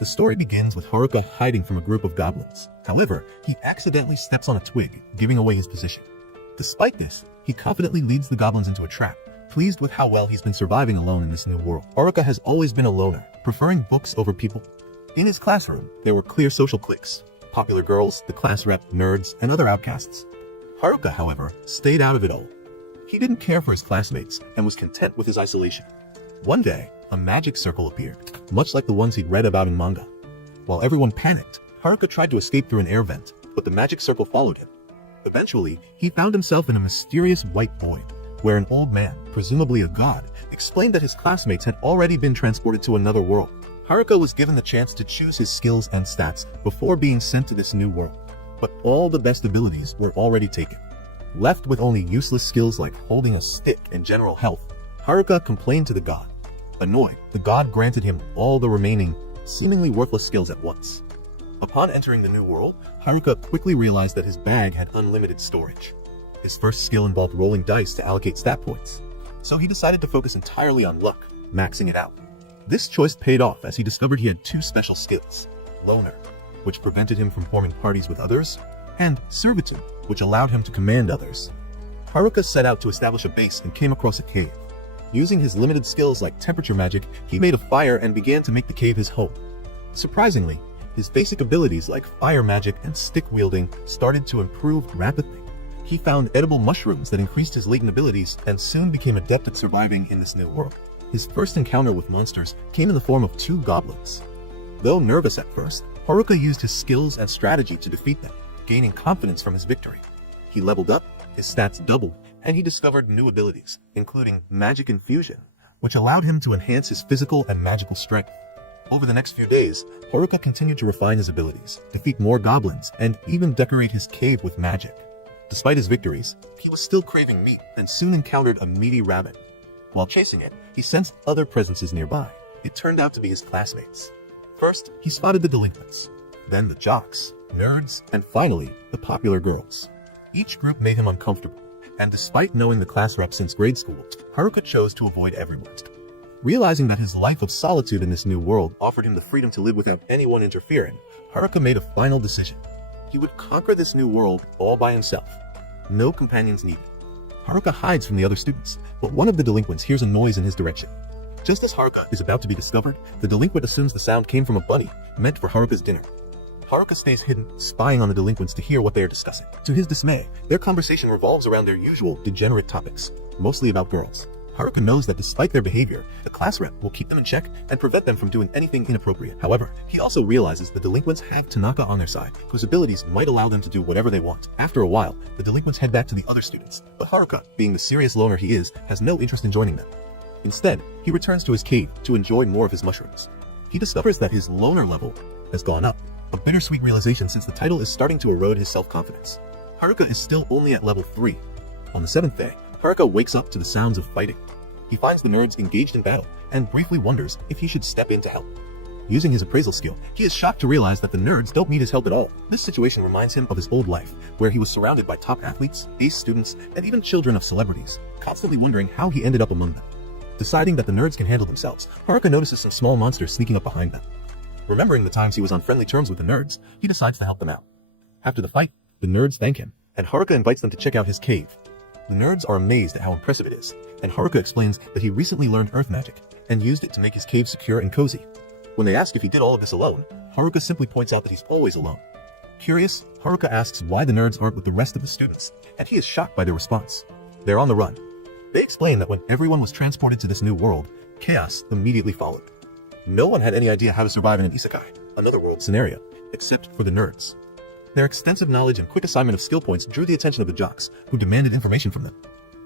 The story begins with Haruka hiding from a group of goblins. However, he accidentally steps on a twig, giving away his position. Despite this, he confidently leads the goblins into a trap, pleased with how well he's been surviving alone in this new world. Haruka has always been a loner, preferring books over people. In his classroom, there were clear social cliques: popular girls, the class rep, nerds, and other outcasts. Haruka, however, stayed out of it all. He didn't care for his classmates and was content with his isolation. One day, a magic circle appeared, much like the ones he'd read about in manga. While everyone panicked, Haruka tried to escape through an air vent, but the magic circle followed him. Eventually, he found himself in a mysterious white void, where an old man, presumably a god, explained that his classmates had already been transported to another world. Haruka was given the chance to choose his skills and stats before being sent to this new world, but all the best abilities were already taken. Left with only useless skills like holding a stick and general health, Haruka complained to the god. Annoyed, the god granted him all the remaining, seemingly worthless skills at once. Upon entering the new world, Haruka quickly realized that his bag had unlimited storage. His first skill involved rolling dice to allocate stat points, so he decided to focus entirely on luck, maxing it out. This choice paid off as he discovered he had two special skills: Loner, which prevented him from forming parties with others, and Servitude, which allowed him to command others. Haruka set out to establish a base and came across a cave. Using his limited skills like temperature magic, he made a fire and began to make the cave his home. Surprisingly, his basic abilities like fire magic and stick wielding started to improve rapidly. He found edible mushrooms that increased his latent abilities and soon became adept at surviving in this new world. His first encounter with monsters came in the form of two goblins. Though nervous at first, Haruka used his skills and strategy to defeat them, gaining confidence from his victory. He leveled up, his stats doubled, and he discovered new abilities, including magic infusion, which allowed him to enhance his physical and magical strength. Over the next few days, Haruka continued to refine his abilities, defeat more goblins, and even decorate his cave with magic. Despite his victories, he was still craving meat and soon encountered a meaty rabbit. While chasing it, he sensed other presences nearby. It turned out to be his classmates. First, he spotted the delinquents, then the jocks, nerds, and finally, the popular girls. Each group made him uncomfortable, and despite knowing the class rep since grade school, Haruka chose to avoid everyone. Realizing that his life of solitude in this new world offered him the freedom to live without anyone interfering, Haruka made a final decision. He would conquer this new world all by himself. No companions needed. Haruka hides from the other students, but one of the delinquents hears a noise in his direction. Just as Haruka is about to be discovered, the delinquent assumes the sound came from a bunny, meant for Haruka's dinner. Haruka stays hidden, spying on the delinquents to hear what they are discussing. To his dismay, their conversation revolves around their usual degenerate topics, mostly about girls. Haruka knows that despite their behavior, the class rep will keep them in check and prevent them from doing anything inappropriate. However, he also realizes the delinquents have Tanaka on their side, whose abilities might allow them to do whatever they want. After a while, the delinquents head back to the other students, but Haruka, being the serious loner he is, has no interest in joining them. Instead, he returns to his cave to enjoy more of his mushrooms. He discovers that his loner level has gone up, a bittersweet realization since the title is starting to erode his self-confidence. Haruka is still only at level 3. On the 7th day, Haruka wakes up to the sounds of fighting. He finds the nerds engaged in battle and briefly wonders if he should step in to help. Using his appraisal skill, he is shocked to realize that the nerds don't need his help at all. This situation reminds him of his old life, where he was surrounded by top athletes, ace students, and even children of celebrities, constantly wondering how he ended up among them. Deciding that the nerds can handle themselves, Haruka notices some small monsters sneaking up behind them. Remembering the times he was on friendly terms with the nerds, he decides to help them out. After the fight, the nerds thank him, and Haruka invites them to check out his cave. The nerds are amazed at how impressive it is, and Haruka explains that he recently learned earth magic and used it to make his cave secure and cozy. When they ask if he did all of this alone, Haruka simply points out that he's always alone. Curious, Haruka asks why the nerds aren't with the rest of the students, and he is shocked by their response. They're on the run. They explain that when everyone was transported to this new world, chaos immediately followed. No one had any idea how to survive in an isekai, another world scenario, except for the nerds. Their extensive knowledge and quick assignment of skill points drew the attention of the jocks, who demanded information from them.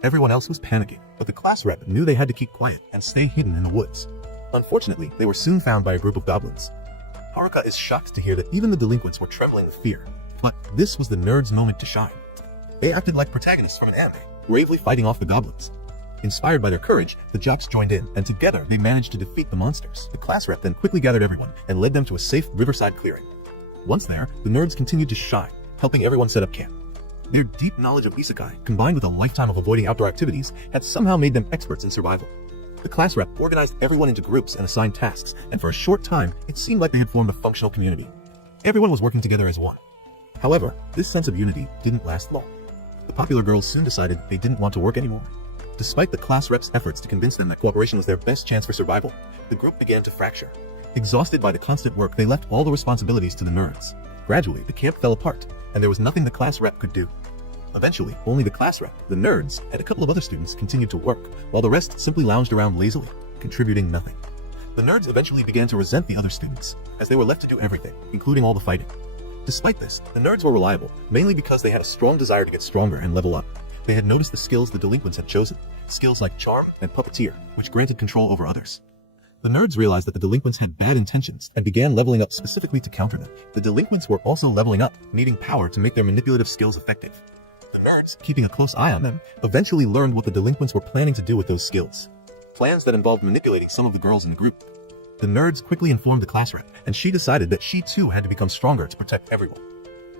Everyone else was panicking, but the class rep knew they had to keep quiet and stay hidden in the woods. Unfortunately, they were soon found by a group of goblins. Haruka is shocked to hear that even the delinquents were trembling with fear, but this was the nerds' moment to shine. They acted like protagonists from an anime, bravely fighting off the goblins. Inspired by their courage, the jocks joined in, and together they managed to defeat the monsters. The class rep then quickly gathered everyone and led them to a safe riverside clearing. Once there, the nerds continued to shine, helping everyone set up camp. Their deep knowledge of isekai, combined with a lifetime of avoiding outdoor activities, had somehow made them experts in survival. The class rep organized everyone into groups and assigned tasks, and for a short time, it seemed like they had formed a functional community. Everyone was working together as one. However, this sense of unity didn't last long. The popular girls soon decided they didn't want to work anymore. Despite the class rep's efforts to convince them that cooperation was their best chance for survival, the group began to fracture. Exhausted by the constant work, they left all the responsibilities to the nerds. Gradually, the camp fell apart, and there was nothing the class rep could do. Eventually, only the class rep, the nerds, and a couple of other students continued to work, while the rest simply lounged around lazily, contributing nothing. The nerds eventually began to resent the other students, as they were left to do everything, including all the fighting. Despite this, the nerds were reliable, mainly because they had a strong desire to get stronger and level up. They had noticed the skills the delinquents had chosen, skills like charm and puppeteer, which granted control over others. The nerds realized that the delinquents had bad intentions and began leveling up specifically to counter them. The delinquents were also leveling up, needing power to make their manipulative skills effective. The nerds, keeping a close eye on them, eventually learned what the delinquents were planning to do with those skills. Plans that involved manipulating some of the girls in the group. The nerds quickly informed the class rep, and she decided that she too had to become stronger to protect everyone.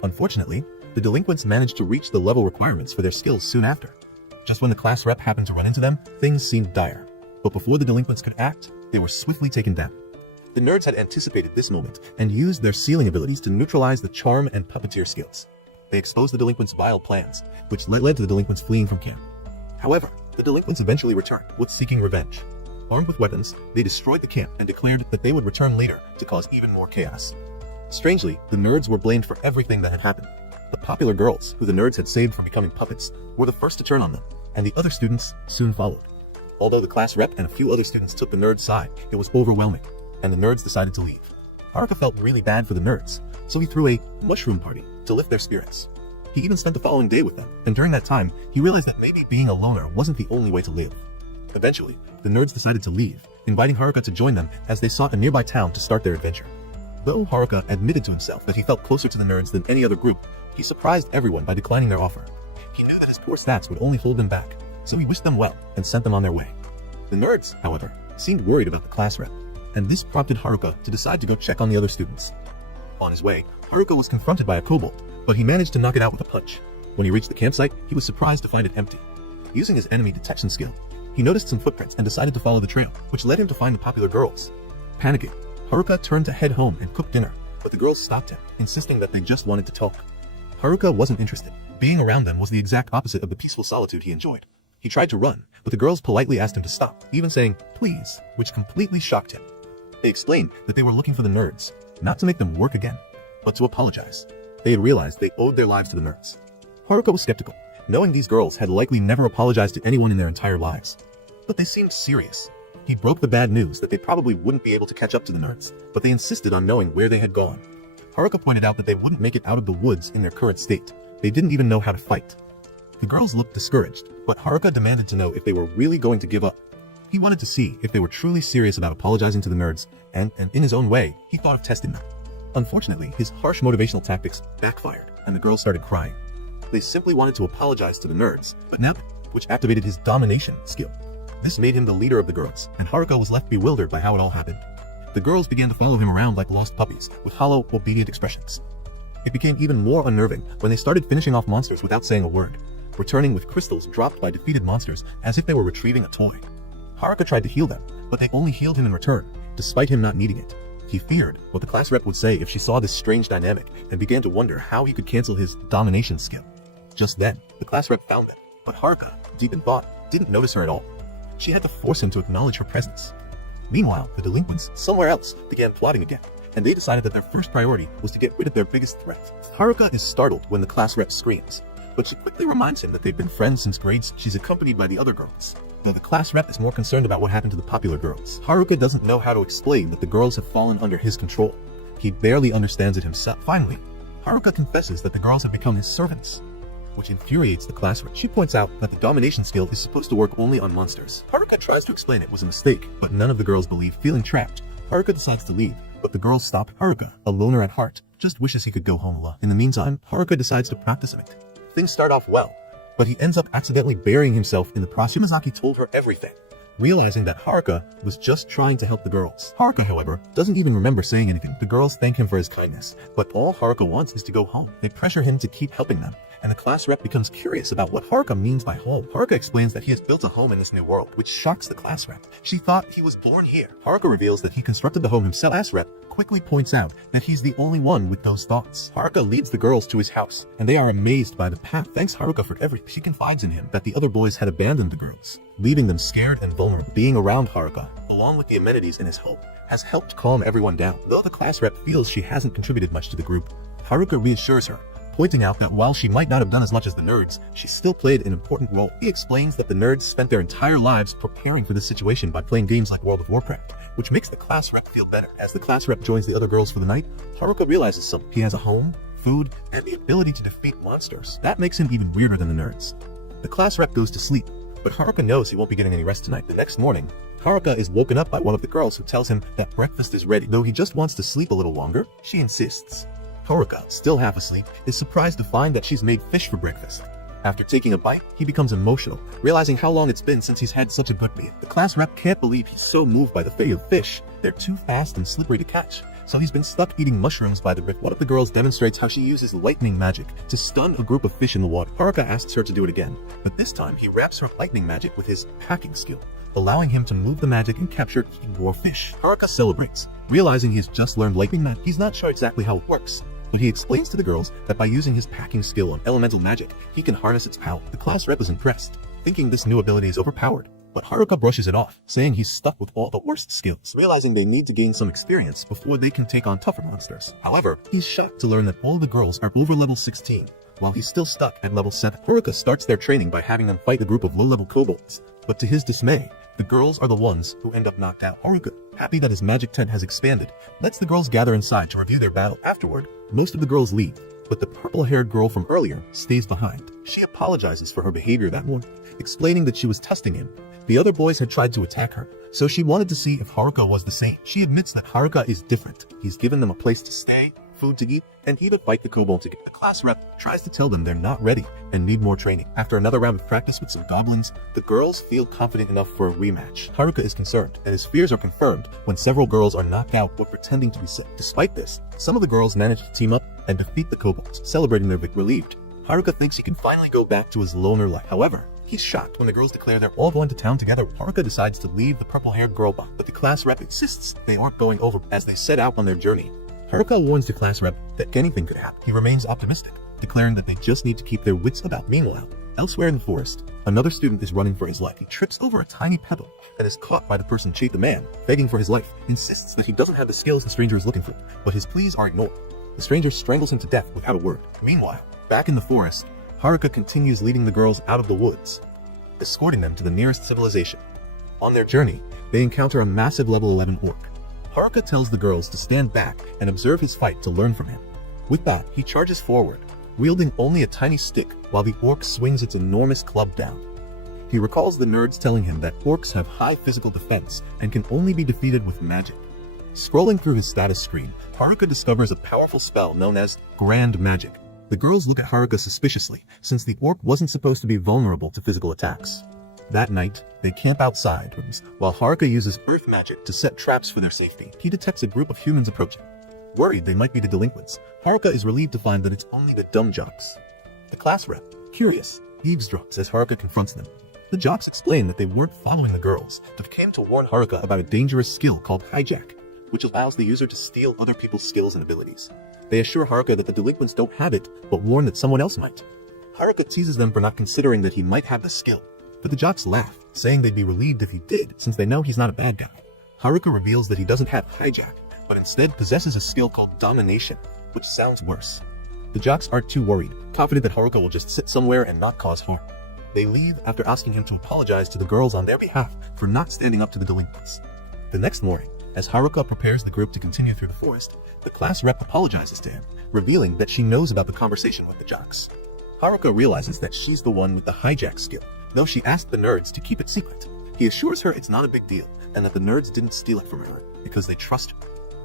Unfortunately, the delinquents managed to reach the level requirements for their skills soon after. Just when the class rep happened to run into them, things seemed dire. But before the delinquents could act, they were swiftly taken down. The nerds had anticipated this moment and used their sealing abilities to neutralize the charm and puppeteer skills. They exposed the delinquents' vile plans, which led to the delinquents fleeing from camp. However, the delinquents eventually returned, with seeking revenge. Armed with weapons, they destroyed the camp and declared that they would return later to cause even more chaos. Strangely, the nerds were blamed for everything that had happened. The popular girls, who the nerds had saved from becoming puppets, were the first to turn on them, and the other students soon followed. Although the class rep and a few other students took the nerds' side, it was overwhelming, and the nerds decided to leave. Haruka felt really bad for the nerds, so he threw a mushroom party to lift their spirits. He even spent the following day with them, and during that time, he realized that maybe being a loner wasn't the only way to live. Eventually, the nerds decided to leave, inviting Haruka to join them as they sought a nearby town to start their adventure. Though Haruka admitted to himself that he felt closer to the nerds than any other group, he surprised everyone by declining their offer. He knew that his poor stats would only hold them back, so he wished them well and sent them on their way. The nerds, however, seemed worried about the class rep, and this prompted Haruka to decide to go check on the other students. On his way, Haruka was confronted by a kobold, but he managed to knock it out with a punch. When he reached the campsite, he was surprised to find it empty. Using his enemy detection skill, he noticed some footprints and decided to follow the trail, which led him to find the popular girls. Panicking, Haruka turned to head home and cook dinner, but the girls stopped him, insisting that they just wanted to talk. Haruka wasn't interested. Being around them was the exact opposite of the peaceful solitude he enjoyed. He tried to run, but the girls politely asked him to stop, even saying, "Please," which completely shocked him. They explained that they were looking for the nerds, not to make them work again, but to apologize. They had realized they owed their lives to the nerds. Haruka was skeptical, knowing these girls had likely never apologized to anyone in their entire lives. But they seemed serious. He broke the bad news that they probably wouldn't be able to catch up to the nerds, but they insisted on knowing where they had gone. Haruka pointed out that they wouldn't make it out of the woods in their current state. They didn't even know how to fight. The girls looked discouraged, but Haruka demanded to know if they were really going to give up. He wanted to see if they were truly serious about apologizing to the nerds, and in his own way, he thought of testing them. Unfortunately, his harsh motivational tactics backfired, and the girls started crying. They simply wanted to apologize to the nerds, but now, which activated his domination skill. This made him the leader of the girls, and Haruka was left bewildered by how it all happened. The girls began to follow him around like lost puppies, with hollow, obedient expressions. It became even more unnerving when they started finishing off monsters without saying a word, returning with crystals dropped by defeated monsters as if they were retrieving a toy. Haruka tried to heal them, but they only healed him in return, despite him not needing it. He feared what the class rep would say if she saw this strange dynamic, and began to wonder how he could cancel his domination skill. Just then, the class rep found them, but Haruka, deep in thought, didn't notice her at all. She had to force him to acknowledge her presence. Meanwhile, the delinquents, somewhere else, began plotting again, and they decided that their first priority was to get rid of their biggest threat. Haruka is startled when the class rep screams, but she quickly reminds him that they've been friends since grades. She's accompanied by the other girls. Though the class rep is more concerned about what happened to the popular girls, Haruka doesn't know how to explain that the girls have fallen under his control. He barely understands it himself. Finally, Haruka confesses that the girls have become his servants, which infuriates the class rep. She points out that the domination skill is supposed to work only on monsters. Haruka tries to explain it was a mistake, but none of the girls believe. Feeling trapped, Haruka decides to leave, but the girls stop. Haruka, a loner at heart, just wishes he could go home alone. In the meantime, Haruka decides to practice a bit. Things start off well, but he ends up accidentally burying himself in the process. Shimazaki told her everything, realizing that Haruka was just trying to help the girls. Haruka, however, doesn't even remember saying anything. The girls thank him for his kindness, but all Haruka wants is to go home. They pressure him to keep helping them, and the class rep becomes curious about what Haruka means by home. Haruka explains that he has built a home in this new world, which shocks the class rep. She thought he was born here. Haruka reveals that he constructed the home himself. Class rep quickly points out that he's the only one with those thoughts. Haruka leads the girls to his house, and they are amazed by the path. Thanks Haruka for everything. She confides in him that the other boys had abandoned the girls, leaving them scared and vulnerable. Being around Haruka, along with the amenities in his home, has helped calm everyone down. Though the class rep feels she hasn't contributed much to the group, Haruka reassures her, pointing out that while she might not have done as much as the nerds, she still played an important role. He explains that the nerds spent their entire lives preparing for this situation by playing games like World of Warcraft, which makes the class rep feel better. As the class rep joins the other girls for the night, Haruka realizes something. He has a home, food, and the ability to defeat monsters. That makes him even weirder than the nerds. The class rep goes to sleep, but Haruka knows he won't be getting any rest tonight. The next morning, Haruka is woken up by one of the girls who tells him that breakfast is ready. Though he just wants to sleep a little longer, she insists. Haruka, still half asleep, is surprised to find that she's made fish for breakfast. After taking a bite, he becomes emotional, realizing how long it's been since he's had such a good meal. The class rep can't believe he's so moved by the fate of fish. They're too fast and slippery to catch, so he's been stuck eating mushrooms by the river. One of the girls demonstrates how she uses lightning magic to stun a group of fish in the water. Haruka asks her to do it again, but this time he wraps her lightning magic with his packing skill, allowing him to move the magic and capture even more fish. Haruka celebrates, realizing he's just learned lightning magic. He's not sure exactly how it works, but he explains to the girls that by using his packing skill on elemental magic, he can harness its power. The class rep is impressed, thinking this new ability is overpowered, but Haruka brushes it off, saying he's stuck with all the worst skills, realizing they need to gain some experience before they can take on tougher monsters. However, he's shocked to learn that all the girls are over level 16, while he's still stuck at level 7. Haruka starts their training by having them fight a group of low-level kobolds, but to his dismay, the girls are the ones who end up knocked out. Haruka, happy that his magic tent has expanded, lets the girls gather inside to review their battle. Afterward, most of the girls leave, but the purple-haired girl from earlier stays behind. She apologizes for her behavior that morning, explaining that she was testing him. The other boys had tried to attack her, so she wanted to see if Haruka was the same. She admits that Haruka is different. He's given them a place to stay, food to eat, and even fight the kobold together. The class rep tries to tell them they're not ready and need more training. After another round of practice with some goblins, the girls feel confident enough for a rematch. Haruka is concerned, and his fears are confirmed when several girls are knocked out while pretending to be sick. Despite this, some of the girls manage to team up and defeat the kobolds, celebrating their victory. Relieved, Haruka thinks he can finally go back to his loner life. However, he's shocked when the girls declare they're all going to town together. Haruka decides to leave the purple-haired girl behind, but the class rep insists they aren't going over. As they set out on their journey, Haruka warns the class rep that anything could happen. He remains optimistic, declaring that they just need to keep their wits about. Meanwhile, elsewhere in the forest, another student is running for his life. He trips over a tiny pebble and is caught by the person chasing. The man, begging for his life, insists that he doesn't have the skills the stranger is looking for, but his pleas are ignored. The stranger strangles him to death without a word. Meanwhile, back in the forest, Haruka continues leading the girls out of the woods, escorting them to the nearest civilization. On their journey, they encounter a massive level 11 orc. Haruka tells the girls to stand back and observe his fight to learn from him. With that, he charges forward, wielding only a tiny stick while the orc swings its enormous club down. He recalls the nerds telling him that orcs have high physical defense and can only be defeated with magic. Scrolling through his status screen, Haruka discovers a powerful spell known as Grand Magic. The girls look at Haruka suspiciously, since the orc wasn't supposed to be vulnerable to physical attacks. That night, they camp outside, while Haruka uses earth magic to set traps for their safety. He detects a group of humans approaching. Worried they might be the delinquents, Haruka is relieved to find that it's only the dumb jocks. The class rep, curious, eavesdrops as Haruka confronts them. The jocks explain that they weren't following the girls, but came to warn Haruka about a dangerous skill called hijack, which allows the user to steal other people's skills and abilities. They assure Haruka that the delinquents don't have it, but warn that someone else might. Haruka teases them for not considering that he might have the skill, but the jocks laugh, saying they'd be relieved if he did, since they know he's not a bad guy. Haruka reveals that he doesn't have hijack, but instead possesses a skill called domination, which sounds worse. The jocks aren't too worried, confident that Haruka will just sit somewhere and not cause harm. They leave after asking him to apologize to the girls on their behalf for not standing up to the delinquents. The next morning, as Haruka prepares the group to continue through the forest, the class rep apologizes to him, revealing that she knows about the conversation with the jocks. Haruka realizes that she's the one with the hijack skill, though she asked the nerds to keep it secret. He assures her it's not a big deal, and that the nerds didn't steal it from her because they trust her.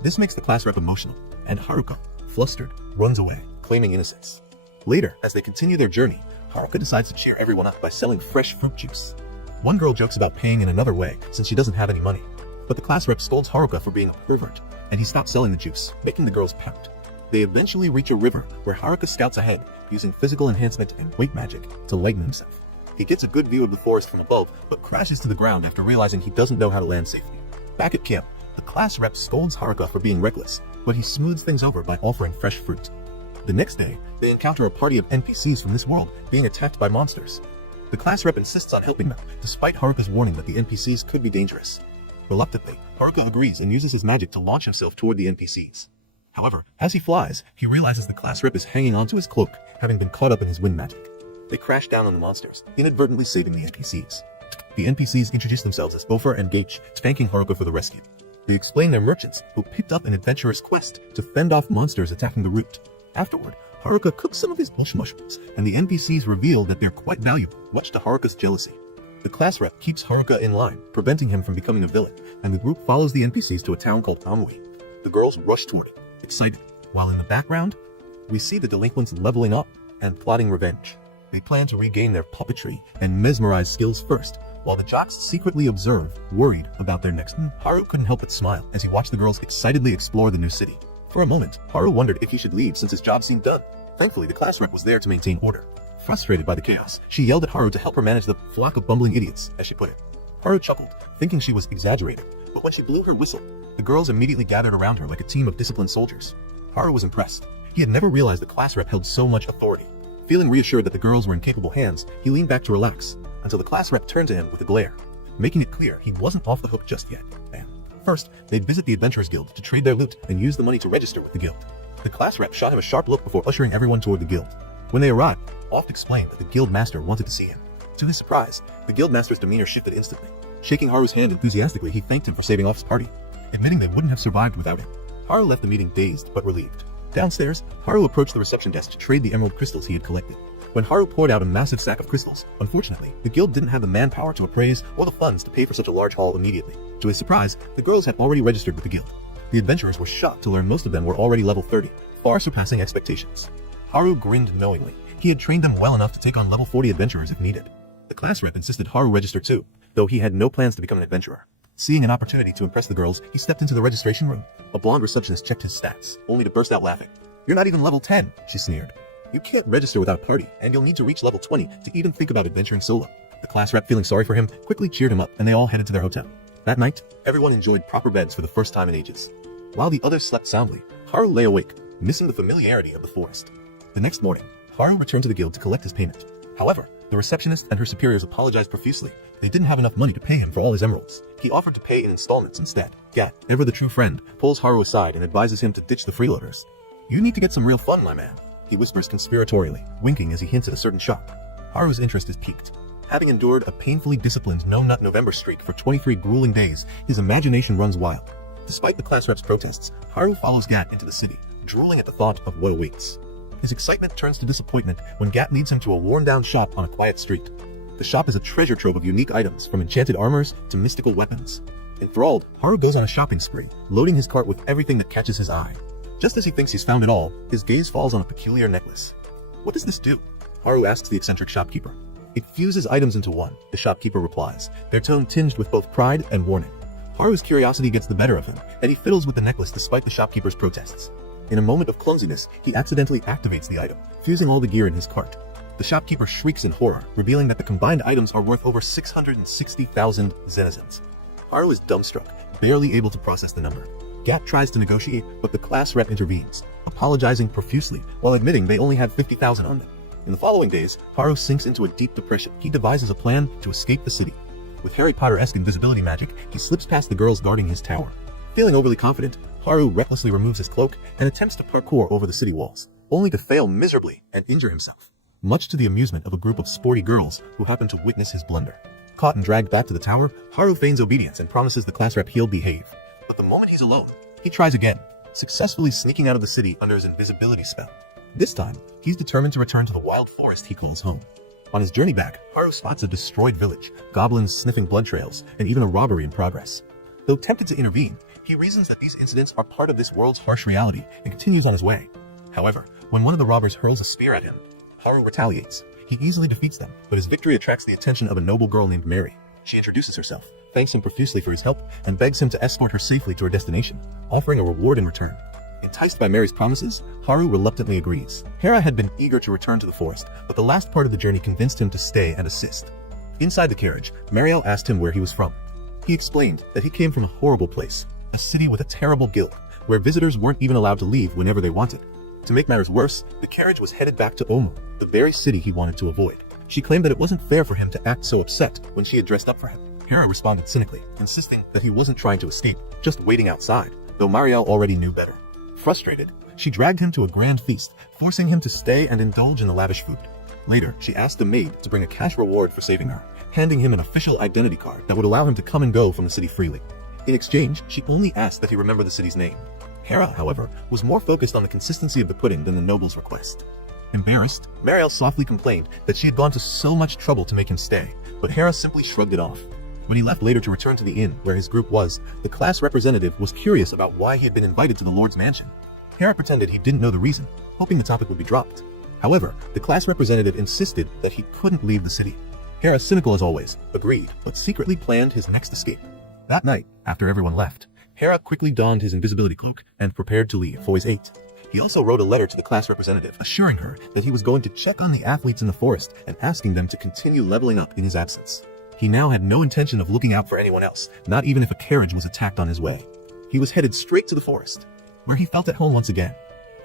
This makes the class rep emotional, and Haruka, flustered, runs away, claiming innocence. Later, as they continue their journey, Haruka decides to cheer everyone up by selling fresh fruit juice. One girl jokes about paying in another way since she doesn't have any money, but the class rep scolds Haruka for being a pervert, and he stops selling the juice, making the girls pout. They eventually reach a river where Haruka scouts ahead, using physical enhancement and weight magic to lighten himself. He gets a good view of the forest from above, but crashes to the ground after realizing he doesn't know how to land safely. Back at camp, the class rep scolds Haruka for being reckless, but he smooths things over by offering fresh fruit. The next day, they encounter a party of NPCs from this world being attacked by monsters. The class rep insists on helping them, despite Haruka's warning that the NPCs could be dangerous. Reluctantly, Haruka agrees and uses his magic to launch himself toward the NPCs. However, as he flies, he realizes the class rep is hanging onto his cloak, having been caught up in his wind magic. They crash down on the monsters, inadvertently saving the NPCs. The NPCs introduce themselves as Bofer and Gage, thanking Haruka for the rescue. They explain they're merchants who picked up an adventurous quest to fend off monsters attacking the route. Afterward, Haruka cooks some of his bush mushrooms, and the NPCs reveal that they're quite valuable, much to Haruka's jealousy. The class rep keeps Haruka in line, preventing him from becoming a villain, and the group follows the NPCs to a town called Amui. The girls rush toward it, excited, while in the background, we see the delinquents leveling up and plotting revenge. They plan to regain their puppetry and mesmerize skills first, while the jocks secretly observe, worried about their next move. Haru couldn't help but smile as he watched the girls excitedly explore the new city. For a moment, Haru wondered if he should leave since his job seemed done. Thankfully, the class rep was there to maintain order. Frustrated by the chaos, she yelled at Haru to help her manage the flock of bumbling idiots, as she put it. Haru chuckled, thinking she was exaggerating, but when she blew her whistle, the girls immediately gathered around her like a team of disciplined soldiers. Haru was impressed. He had never realized the class rep held so much authority. Feeling reassured that the girls were in capable hands, he leaned back to relax, until the class rep turned to him with a glare, making it clear he wasn't off the hook just yet. First, they'd visit the Adventurers Guild to trade their loot and use the money to register with the guild. The class rep shot him a sharp look before ushering everyone toward the guild. When they arrived, Oft explained that the guild master wanted to see him. To his surprise, the guild master's demeanor shifted instantly. Shaking Haru's hand enthusiastically, he thanked him for saving Oft's party, admitting they wouldn't have survived without him. Haru left the meeting dazed but relieved. Downstairs, Haru approached the reception desk to trade the emerald crystals he had collected. When Haru poured out a massive sack of crystals, unfortunately, the guild didn't have the manpower to appraise or the funds to pay for such a large haul immediately. To his surprise, the girls had already registered with the guild. The adventurers were shocked to learn most of them were already level 30, far surpassing expectations. Haru grinned knowingly. He had trained them well enough to take on level 40 adventurers if needed. The class rep insisted Haru register too, though he had no plans to become an adventurer. Seeing an opportunity to impress the girls, he stepped into the registration room. A blonde receptionist checked his stats, only to burst out laughing. "You're not even level 10, she sneered. "You can't register without a party, and you'll need to reach level 20 to even think about adventuring solo." The class rep, feeling sorry for him, quickly cheered him up, and they all headed to their hotel. That night, everyone enjoyed proper beds for the first time in ages. While the others slept soundly, Haru lay awake, missing the familiarity of the forest. The next morning, Haru returned to the guild to collect his payment. However, the receptionist and her superiors apologized profusely. They didn't have enough money to pay him for all his emeralds. He offered to pay in installments instead. Gat, ever the true friend, pulls Haru aside and advises him to ditch the freeloaders. "You need to get some real fun, my man," he whispers conspiratorially, winking as he hints at a certain shop. Haru's interest is piqued. Having endured a painfully disciplined no-nut November streak for 23 grueling days, his imagination runs wild. Despite the class rep's protests, Haru follows Gat into the city, drooling at the thought of what awaits. His excitement turns to disappointment when Gat leads him to a worn-down shop on a quiet street. The shop is a treasure trove of unique items, from enchanted armors to mystical weapons. Enthralled, Haru goes on a shopping spree, loading his cart with everything that catches his eye. Just as he thinks he's found it all, his gaze falls on a peculiar necklace. "What does this do?" Haru asks the eccentric shopkeeper. "It fuses items into one," the shopkeeper replies, their tone tinged with both pride and warning. Haru's curiosity gets the better of him, and he fiddles with the necklace despite the shopkeeper's protests. In a moment of clumsiness, he accidentally activates the item, fusing all the gear in his cart. The shopkeeper shrieks in horror, revealing that the combined items are worth over 660,000 zenizens. Haru is dumbstruck, barely able to process the number. Gat tries to negotiate, but the class rep intervenes, apologizing profusely while admitting they only had 50,000 on them. In the following days, Haru sinks into a deep depression. He devises a plan to escape the city. With Harry Potter-esque invisibility magic, he slips past the girls guarding his tower. Feeling overly confident, Haru recklessly removes his cloak and attempts to parkour over the city walls, only to fail miserably and injure himself, much to the amusement of a group of sporty girls who happen to witness his blunder. Caught and dragged back to the tower, Haru feigns obedience and promises the class rep he'll behave. But the moment he's alone, he tries again, successfully sneaking out of the city under his invisibility spell. This time, he's determined to return to the wild forest he calls home. On his journey back, Haru spots a destroyed village, goblins sniffing blood trails, and even a robbery in progress. Though tempted to intervene, he reasons that these incidents are part of this world's harsh reality and continues on his way. However, when one of the robbers hurls a spear at him, Haru retaliates. He easily defeats them, but his victory attracts the attention of a noble girl named Mary. She introduces herself, thanks him profusely for his help, and begs him to escort her safely to her destination, offering a reward in return. Enticed by Mary's promises, Haru reluctantly agrees. Hera had been eager to return to the forest, but the last part of the journey convinced him to stay and assist. Inside the carriage, Mariel asked him where he was from. He explained that he came from a horrible place, a city with a terrible guild, where visitors weren't even allowed to leave whenever they wanted. To make matters worse, the carriage was headed back to Omu, the very city he wanted to avoid. She claimed that it wasn't fair for him to act so upset when she had dressed up for him. Hera responded cynically, insisting that he wasn't trying to escape, just waiting outside, though Mariel already knew better. Frustrated, she dragged him to a grand feast, forcing him to stay and indulge in the lavish food. Later, she asked the maid to bring a cash reward for saving her, handing him an official identity card that would allow him to come and go from the city freely. In exchange, she only asked that he remember the city's name. Hera, however, was more focused on the consistency of the pudding than the noble's request. Embarrassed, Mariel softly complained that she had gone to so much trouble to make him stay, but Hera simply shrugged it off. When he left later to return to the inn where his group was, the class representative was curious about why he had been invited to the Lord's mansion. Hera pretended he didn't know the reason, hoping the topic would be dropped. However, the class representative insisted that he couldn't leave the city. Hera, cynical as always, agreed, but secretly planned his next escape. That night, after everyone left, Hera quickly donned his invisibility cloak and prepared to leave Phase 8. He also wrote a letter to the class representative, assuring her that he was going to check on the athletes in the forest and asking them to continue leveling up in his absence. He now had no intention of looking out for anyone else, not even if a carriage was attacked on his way. He was headed straight to the forest, where he felt at home once again.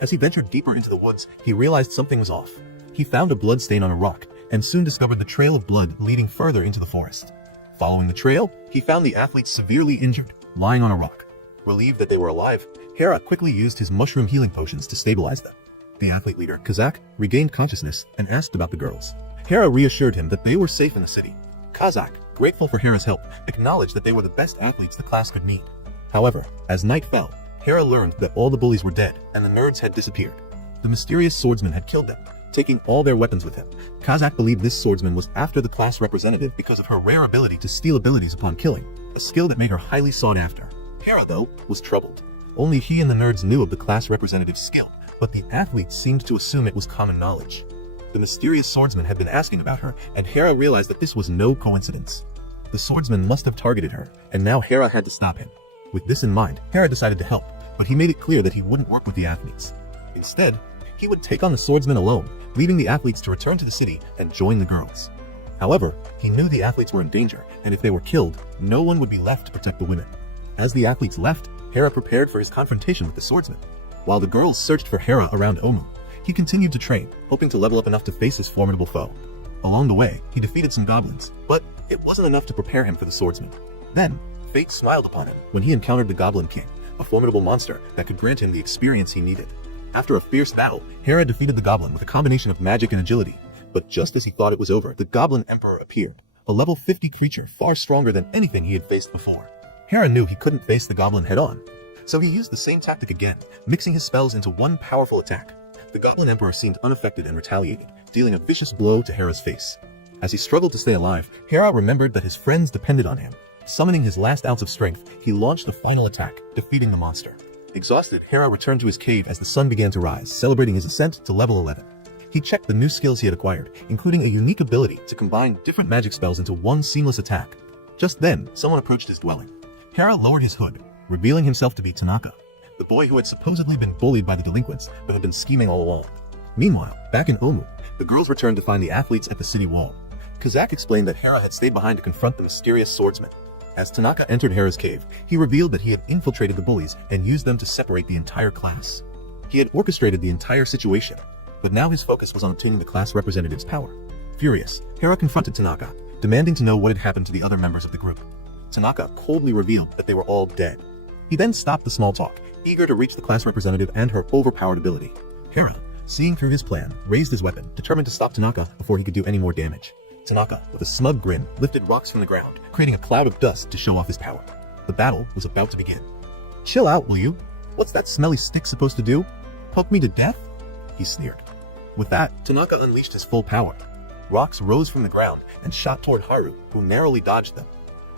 As he ventured deeper into the woods, he realized something was off. He found a blood stain on a rock, and soon discovered the trail of blood leading further into the forest. Following the trail, he found the athletes severely injured, lying on a rock. Relieved that they were alive, Hera quickly used his mushroom healing potions to stabilize them. The athlete leader, Kazak, regained consciousness and asked about the girls. Hera reassured him that they were safe in the city. Kazak, grateful for Hera's help, acknowledged that they were the best athletes the class could need. However, as night fell, Hera learned that all the bullies were dead and the nerds had disappeared. The mysterious swordsman had killed them, taking all their weapons with him. Kazak believed this swordsman was after the class representative because of her rare ability to steal abilities upon killing, a skill that made her highly sought after. Hera, though, was troubled. Only he and the nerds knew of the class representative's skill, but the athletes seemed to assume it was common knowledge. The mysterious swordsman had been asking about her, and Hera realized that this was no coincidence. The swordsman must have targeted her, and now Hera had to stop him. With this in mind, Hera decided to help, but he made it clear that he wouldn't work with the athletes. Instead, he would take on the swordsman alone, leaving the athletes to return to the city and join the girls. However, he knew the athletes were in danger, and if they were killed, no one would be left to protect the women. As the athletes left, Hera prepared for his confrontation with the swordsman. While the girls searched for Hera around Omu, he continued to train, hoping to level up enough to face his formidable foe. Along the way, he defeated some goblins, but it wasn't enough to prepare him for the swordsman. Then, fate smiled upon him when he encountered the Goblin King, a formidable monster that could grant him the experience he needed. After a fierce battle, Hera defeated the goblin with a combination of magic and agility, but just as he thought it was over, the Goblin Emperor appeared, a level 50 creature far stronger than anything he had faced before. Hera knew he couldn't face the goblin head-on, so he used the same tactic again, mixing his spells into one powerful attack. The Goblin Emperor seemed unaffected and retaliated, dealing a vicious blow to Hera's face. As he struggled to stay alive, Hera remembered that his friends depended on him. Summoning his last ounce of strength, he launched the final attack, defeating the monster. Exhausted, Hera returned to his cave as the sun began to rise, celebrating his ascent to level 11. He checked the new skills he had acquired, including a unique ability to combine different magic spells into one seamless attack. Just then, someone approached his dwelling. Hera lowered his hood, revealing himself to be Tanaka, the boy who had supposedly been bullied by the delinquents but had been scheming all along. Meanwhile, back in Omu, the girls returned to find the athletes at the city wall. Kazak explained that Hera had stayed behind to confront the mysterious swordsman. As Tanaka entered Hera's cave, he revealed that he had infiltrated the bullies and used them to separate the entire class. He had orchestrated the entire situation, but now his focus was on obtaining the class representative's power. Furious, Hera confronted Tanaka, demanding to know what had happened to the other members of the group. Tanaka coldly revealed that they were all dead. He then stopped the small talk, eager to reach the class representative and her overpowered ability. Hera, seeing through his plan, raised his weapon, determined to stop Tanaka before he could do any more damage. Tanaka, with a smug grin, lifted rocks from the ground, creating a cloud of dust to show off his power. The battle was about to begin. "Chill out, will you? What's that smelly stick supposed to do? Poke me to death?" he sneered. With that, Tanaka unleashed his full power. Rocks rose from the ground and shot toward Haru, who narrowly dodged them.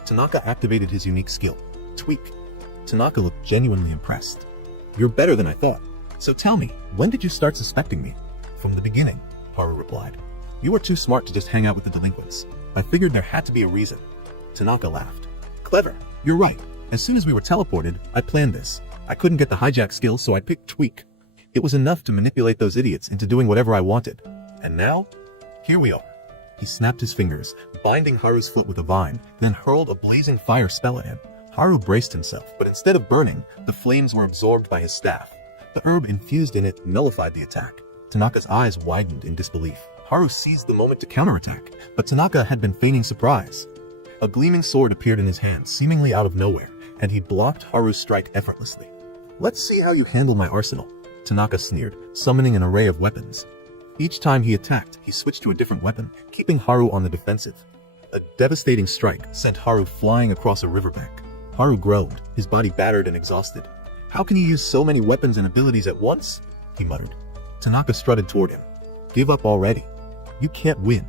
Tanaka activated his unique skill, Tweak. Tanaka looked genuinely impressed. "You're better than I thought. So tell me, when did you start suspecting me?" "From the beginning," Haru replied. "You were too smart to just hang out with the delinquents. I figured there had to be a reason." Tanaka laughed. "Clever. You're right. As soon as we were teleported, I planned this. I couldn't get the hijack skill, so I picked Tweak. It was enough to manipulate those idiots into doing whatever I wanted. And now, here we are. He snapped his fingers, binding Haru's foot with a vine, then hurled a blazing fire spell at him. Haru braced himself, but instead of burning, the flames were absorbed by his staff. The herb infused in it nullified the attack. Tanaka's eyes widened in disbelief. Haru seized the moment to counterattack, but Tanaka had been feigning surprise. A gleaming sword appeared in his hand, seemingly out of nowhere, and he blocked Haru's strike effortlessly. "Let's see how you handle my arsenal," Tanaka sneered, summoning an array of weapons. Each time he attacked, he switched to a different weapon, keeping Haru on the defensive. A devastating strike sent Haru flying across a riverbank. Haru groaned, his body battered and exhausted. "How can you use so many weapons and abilities at once?" he muttered. Tanaka strutted toward him. "Give up already. You can't win."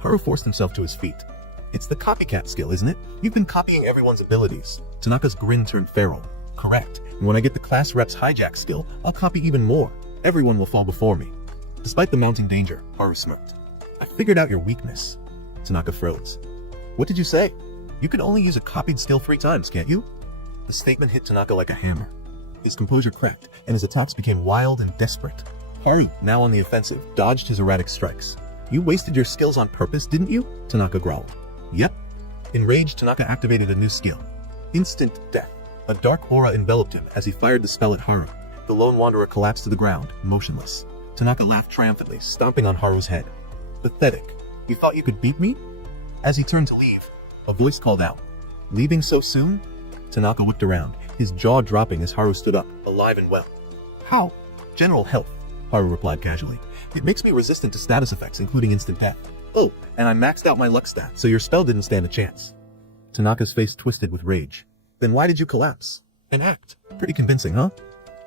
Haru forced himself to his feet. "It's the copycat skill, isn't it? You've been copying everyone's abilities." Tanaka's grin turned feral. "Correct. And when I get the class rep's hijack skill, I'll copy even more. Everyone will fall before me." Despite the mounting danger, Haru smirked. "I figured out your weakness." Tanaka froze. "What did you say? You can only use a copied skill 3 times, can't you?" The statement hit Tanaka like a hammer. His composure cracked, and his attacks became wild and desperate. Haru, now on the offensive, dodged his erratic strikes. "You wasted your skills on purpose, didn't you?" Tanaka growled. "Yep." Enraged, Tanaka activated a new skill. Instant Death. A dark aura enveloped him as he fired the spell at Haru. The lone wanderer collapsed to the ground, motionless. Tanaka laughed triumphantly, stomping on Haru's head. "Pathetic. You thought you could beat me?" As he turned to leave, a voice called out. "Leaving so soon?" Tanaka whipped around, his jaw dropping as Haru stood up, alive and well. "How?" "General health," Haru replied casually. "It makes me resistant to status effects, including instant death. Oh, and I maxed out my luck stat, so your spell didn't stand a chance." Tanaka's face twisted with rage. "Then why did you collapse?" "An act. Pretty convincing, huh?"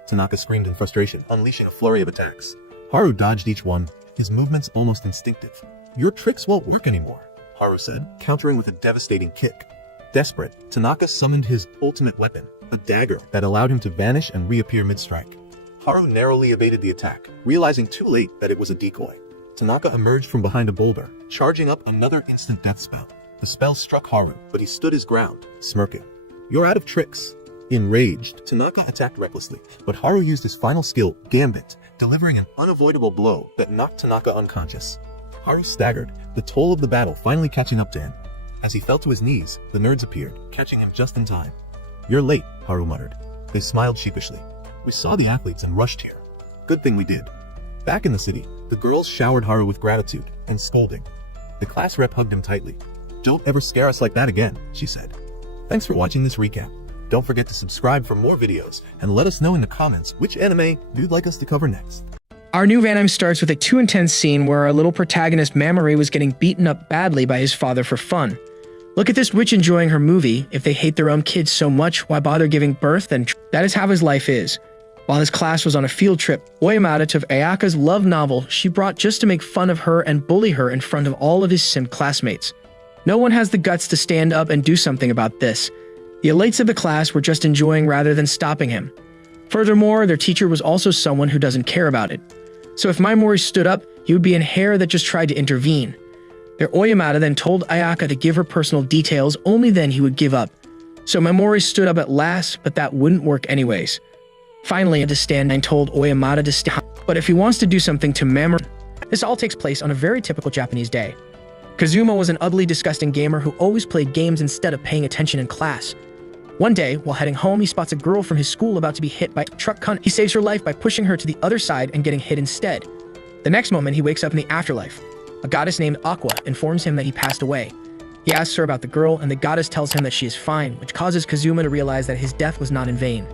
Tanaka screamed in frustration, unleashing a flurry of attacks. Haru dodged each one, his movements almost instinctive. "Your tricks won't work anymore," Haru said, countering with a devastating kick. Desperate, Tanaka summoned his ultimate weapon, a dagger that allowed him to vanish and reappear mid-strike. Haru narrowly evaded the attack, realizing too late that it was a decoy. Tanaka emerged from behind a boulder, charging up another instant death spell. The spell struck Haru, but he stood his ground, smirking. "You're out of tricks." Enraged, Tanaka attacked recklessly, but Haru used his final skill, Gambit, delivering an unavoidable blow that knocked Tanaka unconscious. Haru staggered, the toll of the battle finally catching up to him. As he fell to his knees, the nerds appeared, catching him just in time. "You're late," Haru muttered. They smiled sheepishly. "We saw the athletes and rushed here. Good thing we did." Back in the city, the girls showered Haru with gratitude and scolding. The class rep hugged him tightly. "Don't ever scare us like that again," she said. Thanks for watching this recap. Don't forget to subscribe for more videos, and let us know in the comments which anime you'd like us to cover next. Our new anime starts with a too intense scene where our little protagonist Mamori was getting beaten up badly by his father for fun. Look at this witch enjoying her movie. If they hate their own kids so much, why bother giving birth? Then that is how his life is. While his class was on a field trip, Oyamada took Ayaka's love novel she brought just to make fun of her and bully her in front of all of his simp classmates. No one has the guts to stand up and do something about this. The elites of the class were just enjoying rather than stopping him. Furthermore, their teacher was also someone who doesn't care about it. So if Mamori stood up, he would be an heir that just tried to intervene. Their Oyamada then told Ayaka to give her personal details, only then he would give up. So Mamori stood up at last, but that wouldn't work anyways. Finally, he had to stand and told Oyamada to stand. But if he wants to do something to Mamori, this all takes place on a very typical Japanese day. Kazuma was an ugly, disgusting gamer who always played games instead of paying attention in class. One day, while heading home, he spots a girl from his school about to be hit by a truck. He saves her life by pushing her to the other side and getting hit instead. The next moment, he wakes up in the afterlife. A goddess named Aqua informs him that he passed away. He asks her about the girl, and the goddess tells him that she is fine, which causes Kazuma to realize that his death was not in vain.